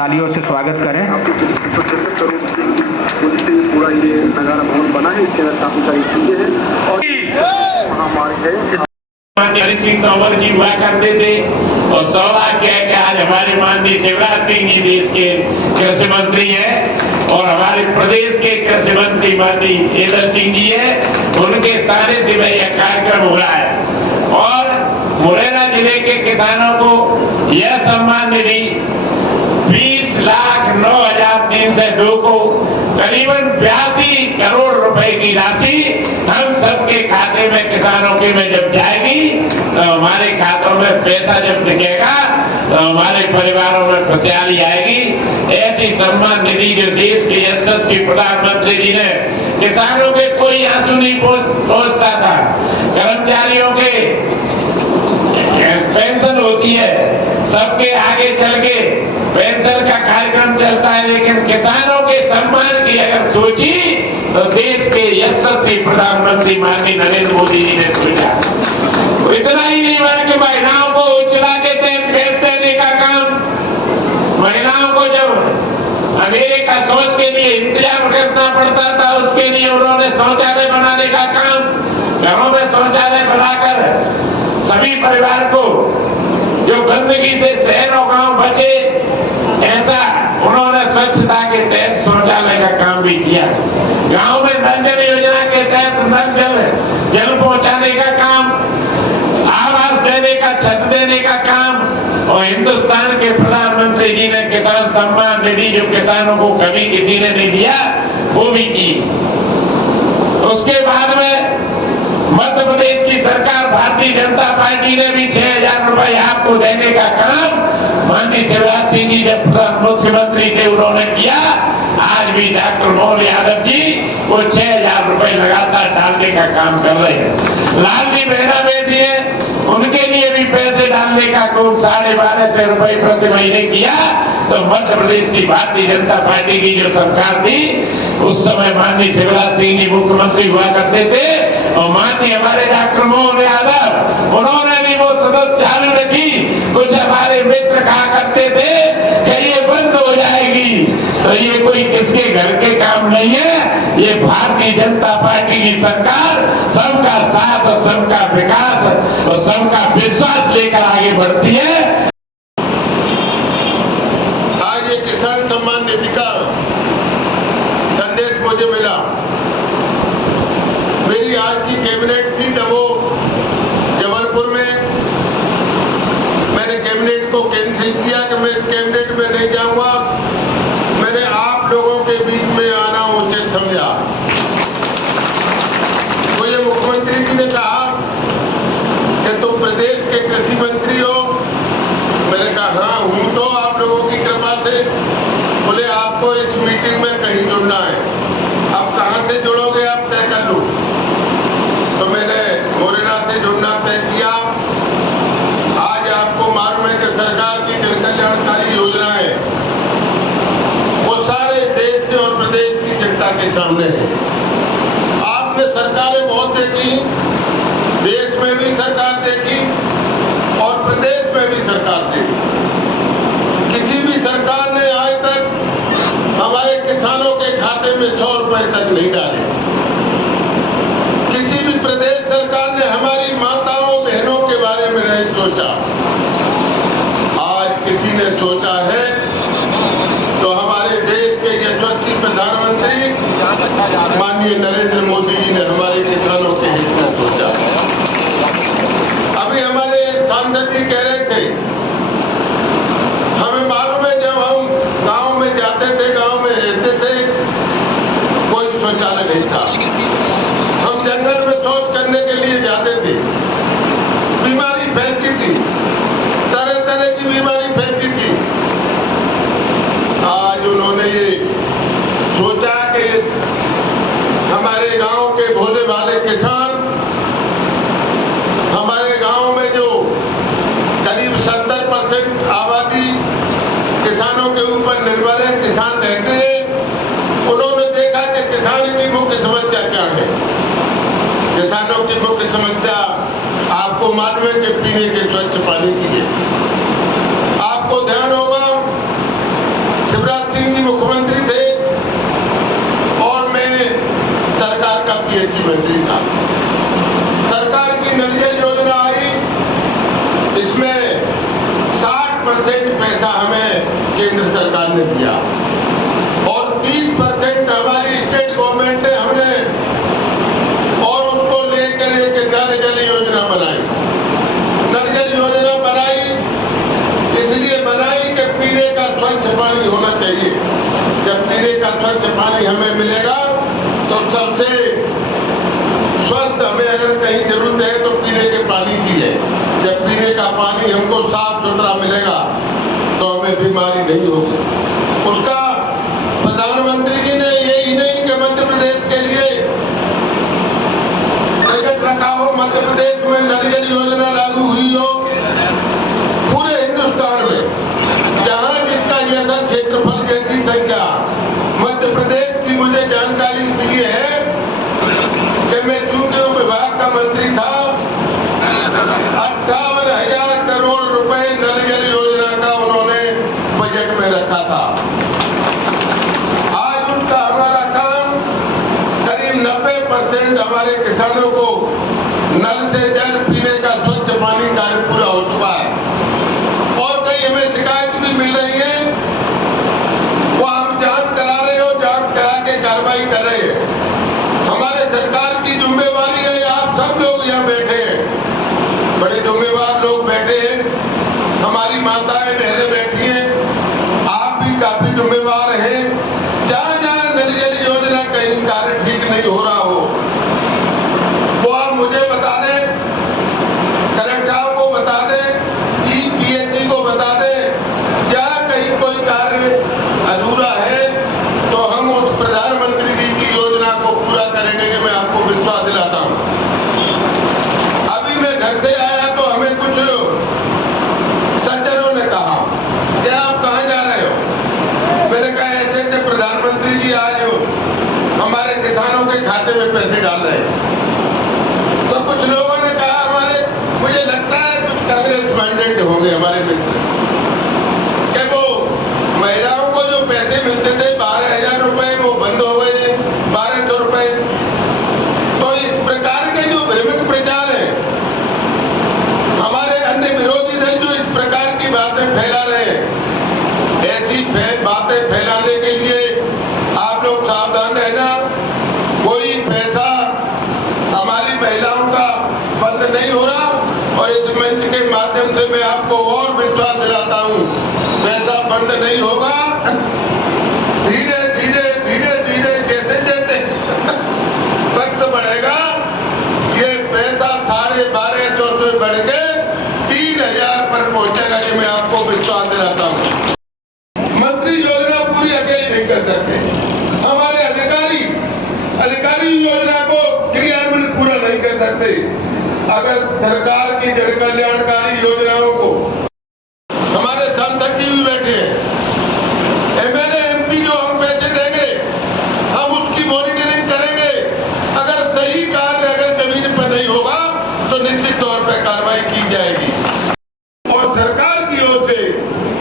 तालियों से स्वागत करें। पूरा ये नगारा भवन बना है, इसके अंदर काफी सारी चीजें हैं और महामार्ग है। हरि सिंह तोमर जी हुआ करते थे और सौभाग्य है कि आज हमारे माननीय शिवराज सिंह जी देश के कृषि मंत्री हैं और हमारे प्रदेश के कृषि मंत्री माननीय केदार सिंह जी है, उनके सानिध्य में यह कार्यक्रम हो रहा है। और मुरैना जिले के किसानों को यह सम्मान निधि 20,09,302 को करीबन 82 करोड़ रुपए की राशि हम सबके खाते में किसानों के में जब जाएगी तो हमारे खातों में पैसा जब दिखेगा तो हमारे परिवारों में खुशहाली आएगी। ऐसी सम्मान निधि जो देश के यशस्वी प्रधानमंत्री जी ने किसानों के कोई आंसू नहीं पहुंचता था, कर्मचारियों के पेंशन होती है, सबके आगे चल के पेंशन का कार्यक्रम चलता है, लेकिन किसानों के सम्मान की अगर सोची तो देश के यशस्वी प्रधानमंत्री माननीय नरेंद्र मोदी जी ने सोचा। इतना ही नहीं हुआ कि महिलाओं को उज्ज्वला के तहत गैस देने का काम, महिलाओं को जब अमेरिका शौच के लिए इंतजाम करना पड़ता था उसके लिए उन्होंने शौचालय बनाने का काम, घरों में शौचालय बनाकर सभी परिवार को जो गंदगी से शहर और गांव बचे ऐसा उन्होंने स्वच्छता के तहत शौचालय का काम भी किया। गांव में नल जल योजना के तहत नल जल पहुंचाने का काम, आवास देने का, छत देने का काम, और हिंदुस्तान के प्रधानमंत्री जी ने किसान सम्मान निधि जो किसानों को कभी किसी ने नहीं दिया वो भी की। उसके बाद में मध्य प्रदेश की सरकार भारतीय जनता पार्टी ने भी 6,000 रुपए आपको देने का काम माननीय शिवराज सिंह जी जब मुख्यमंत्री थे उन्होंने किया। आज भी डॉक्टर मोहन यादव जी वो 6,000 रुपए लगातार डालने का काम कर रहे हैं। लाडली बहना बेटी है, उनके लिए भी पैसे डालने का काम 12,500 रुपए प्रति महीने किया। तो मध्य प्रदेश की भारतीय जनता पार्टी की जो सरकार थी उस समय माननीय शिवराज सिंह जी मुख्यमंत्री हुआ करते थे और माननीय हमारे डॉक्टर मोहन यादव उन्होंने भी वो सदस्य चालू रखी। कुछ हमारे मित्र कहा करते थे कि ये बंद हो जाएगी, तो ये कोई किसके घर के काम नहीं है, ये भारतीय जनता पार्टी की सरकार सबका साथ और सबका विकास और सबका विश्वास लेकर आगे बढ़ती है। आज ये किसान सम्मान निधि का संदेश मुझे मिला। मेरी आज की कैबिनेट थी दमोह जबलपुर में, मैंने कैबिनेट को कैंसिल किया कि मैं इस कैबिनेट में नहीं जाऊंगा। मैंने आप लोगों के बीच में आना उचित समझा। मुझे मुख्यमंत्री जी ने कहा कि तुम प्रदेश के कृषि मंत्री हो। मैंने कहा हाँ हूं तो आप लोगों की कृपा से। बोले आपको इस मीटिंग में कहीं जुड़ना है, अब कहां से जुड़ोगे आप तय कर लो। तो मैंने मुरैना से जुड़ना तय किया। आज आपको मालूम है कि सरकार की जन कल्याणकारी योजनाएं वो सारे देश से और प्रदेश की जनता के सामने है। आपने सरकारें बहुत देखी, देश में भी सरकार देखी और प्रदेश में भी सरकार देखी। किसी भी सरकार ने आज तक हमारे किसानों के खाते में 100 रुपए तक नहीं डाले। किसी भी प्रदेश सरकार ने हमारी माताओं बहनों के बारे में नहीं सोचा। आज किसी ने सोचा है तो हमारे देश के यशस्वी प्रधानमंत्री माननीय नरेंद्र मोदी जी ने हमारे किसानों के हित में सोचा। अभी हमारे सांसद जी कह रहे थे, हमें मालूम है जब हम गांव में जाते थे, गांव में रहते थे, कोई शौचालय नहीं था। हम जंगल में शौच करने के लिए जाते थे, बीमारी फैलती थी, तरह तरह की बीमारी फैलती थी। आज उन्होंने ये सोचा कि हमारे गांव के भोले भाले किसान, हमारे गांव में जो करीब 70% आबादी किसानों के ऊपर निर्भर है, किसान रहते हैं, उन्होंने देखा कि किसान की मुख्य समस्या क्या है। किसानों की मुख्य समस्या आपको मालूम है कि पीने के स्वच्छ पानी की है। आपको ध्यान होगा जी मुख्यमंत्री थे और मैं सरकार का पीएचई मंत्री था। सरकार की नल जल योजना आई, इसमें 60% पैसा हमें केंद्र सरकार ने दिया और 30% हमारी स्टेट गवर्नमेंट ने हमने और उसको लेकर नल जल योजना बनाई। नल जल योजना बनाई इसलिए बनाई कि पीने का स्वच्छ पानी होना चाहिए। जब पीने का स्वच्छ पानी हमें मिलेगा तो सबसे स्वस्थ हमें अगर कहीं जरूरत है तो पीने के पानी की है। जब पीने का पानी हमको साफ सुथरा मिलेगा तो हमें बीमारी नहीं होगी। उसका प्रधानमंत्री जी ने यही नहीं कि मध्य प्रदेश के लिए बजट रखा हो, मध्य प्रदेश में नल जल योजना लागू हुई हो, पूरे हिंदुस्तान में जहां जिसका जैसा क्षेत्रफल जैसी संख्या, मध्य प्रदेश की मुझे जानकारी इसलिए है कि मैं चूंकि विभाग का मंत्री था, 58,000 करोड़ रुपए नल जल योजना का उन्होंने बजट में रखा था। आज उसका हमारा काम करीब 90% हमारे किसानों को नल से जल पीने का स्वच्छ पानी कार्य पूरा हो चुका है और कई हमें शिकायत भी मिल रही है, वो हम जांच करा रहे हो, जांच करा के कार्रवाई कर रहे हैं। हमारे सरकार की जिम्मेवारी है, आप सब लोग यहाँ बैठे हैं, बड़े जिम्मेवार लोग बैठे हैं, हमारी माताएं बहनें बैठी हैं, आप भी काफी जिम्मेवार हैं। जहाँ जहाँ नल जल योजना कहीं कार्य ठीक नहीं हो रहा हो वो आप मुझे बता दें, कलेक्टर साहब को बता दें, पीएचई को बता दें, या कहीं कोई कार्य अधूरा है तो हम उस प्रधानमंत्री जी की योजना को पूरा करेंगे कि मैं आपको विश्वास दिलाता हूं। अभी मैं घर से आया तो हमें कुछ सज्जनों ने कहा कि आप कहां जा रहे हो। मैंने कहा ऐसे ऐसे प्रधानमंत्री जी आज हमारे किसानों के खाते में पैसे डाल रहे हैं। तो कुछ लोगों ने कहा मुझे लगता है कुछ कांग्रेस माइंडेड होंगे हमारे मित्र, कि वो महिलाओं को जो पैसे मिलते थे 12,000 रुपए वो बंद हो गए, 1,200 रुपए। तो इस प्रकार के जो भ्रमित प्रचार है, हमारे अन्य विरोधी दल जो इस प्रकार की बातें फैला रहे हैं, ऐसी बातें फैलाने के लिए आप लोग सावधान रहना। कोई पैसा हमारी महिलाओं का बंद नहीं हो रहा और इस मंच के माध्यम से मैं आपको और विश्वास दिलाता हूं, पैसा बंद नहीं होगा। धीरे धीरे धीरे धीरे जैसे जैसे वक्त बढ़ेगा ये पैसा 1250 से बढ़ के 3,000 पर पहुंचेगा, कि मैं आपको विश्वास दिलाता हूं। मंत्री योजना पूरी अकेले नहीं कर सकते, हमारे अधिकारी योजना को क्रियान्वयन पूरा नहीं कर सकते। अगर सरकार की जन कल्याणकारी योजनाओं को, हमारे सांसद जी भी बैठे हैं, एमएलए एमपी जो हम पैसे देंगे हम उसकी मॉनिटरिंग करेंगे। अगर सही कार्य अगर जमीन पर नहीं होगा तो निश्चित तौर पर कार्रवाई की जाएगी। और सरकार की ओर से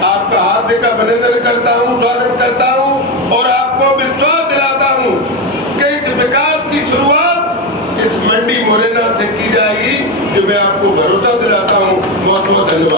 आपका हार्दिक अभिनंदन करता हूं, स्वागत करता हूं और आपको विश्वास दिलाता हूं कि इस विकास की शुरुआत इस मंडी मोरेना से की जाएगी, जो मैं आपको भरोसा दिलाता हूं। बहुत बहुत धन्यवाद।